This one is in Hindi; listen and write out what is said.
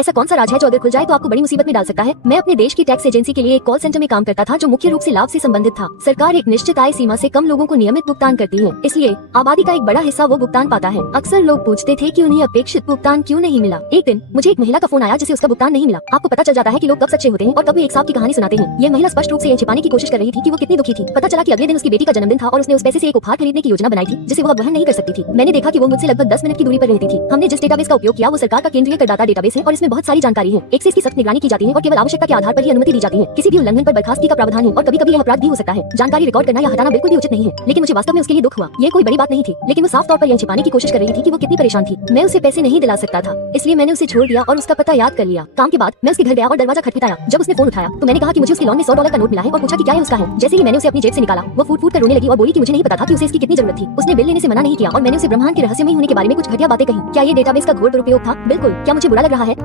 ऐसा कौन सा राज है जो अगर खुल जाए तो आपको बड़ी मुसीबत में डाल सकता है? मैं अपने देश की टैक्स एजेंसी के लिए एक कॉल सेंटर में काम करता था जो मुख्य रूप से लाभ से संबंधित था। सरकार एक निश्चित आय सीमा से कम लोगों को नियमित भुगतान करती है, इसलिए आबादी का एक बड़ा हिस्सा वो भुगतान पाता है। अक्सर लोग पूछते थे कि उन्हें अपेक्षित भुगतान क्यों नहीं मिला। एक दिन मुझे एक महिला का फोन आया जिसे उसका भुगतान नहीं मिला। आपको पता चल जाता है कि लोग कब सच्चे होते हैं और कब वे एक सांप की कहानी सुनाते हैं। ये महिला स्पष्ट रूप से यह छिपाने की कोशिश कर रही थी कि वो कितनी दुखी थी। पता चला कि अगले दिन उसकी बेटी का जन्मदिन था और उसने उस पैसे से एक उपहार खरीदने की योजना बनाई थी जिसे वो अब वहन नहीं कर सकती थी। मैंने देखा कि वो मुझसे लगभग 10 मिनट की दूरी पर रहती थी। हमने जिस डेटाबेस का उपयोग किया वो सरकार का केंद्रीय करदाता डेटाबेस है और इसमें बहुत सारी जानकारी है। एक से इसकी सख्त निगरानी की जाती है और केवल आवश्यकता के आधार पर ही अनुमति दी जाती है। किसी भी उल्लंघन पर बर्खास्तगी का प्रावधान है और कभी-कभी यह अपराध भी हो सकता है। जानकारी रिकॉर्ड करना या हटाना बिल्कुल भी उचित नहीं है, लेकिन मुझे वास्तव में उसके लिए दुख हुआ। ये कोई बड़ी बात नहीं थी, लेकिन वो साफ तौर पर यह छिपाने की कोशिश कर रही थी कि वो कितनी परेशान थी। मैं उसे पैसे नहीं दिला सकता था, इसलिए मैंने उसे छोड़ दिया और उसका पता याद कर लिया। काम के बाद मैं उसके घर गया और दरवाजा खटखटाया। जब उसने फोन उठाया तो मैंने कहा कि मुझे उसकी लॉन में $100 का नोट मिला है और पूछा कि क्या है उसका है। जैसे ही मैंने उसे अपनी जेब से निकाला वो फूट फूट कर रोने लगी और बोली कि मुझे नहीं पता था कि उसे इसकी कितनी जरूरत थी। उसने बिल लेने से मना नहीं किया और मैंने उसे ब्रह्मांड के रहस्यमय होने के बारे में कुछ घटिया बातें कही। क्या ये डेटाबेस का घोर दुरुपयोग था? बिल्कुल। क्या मुझे बुरा लग रहा है?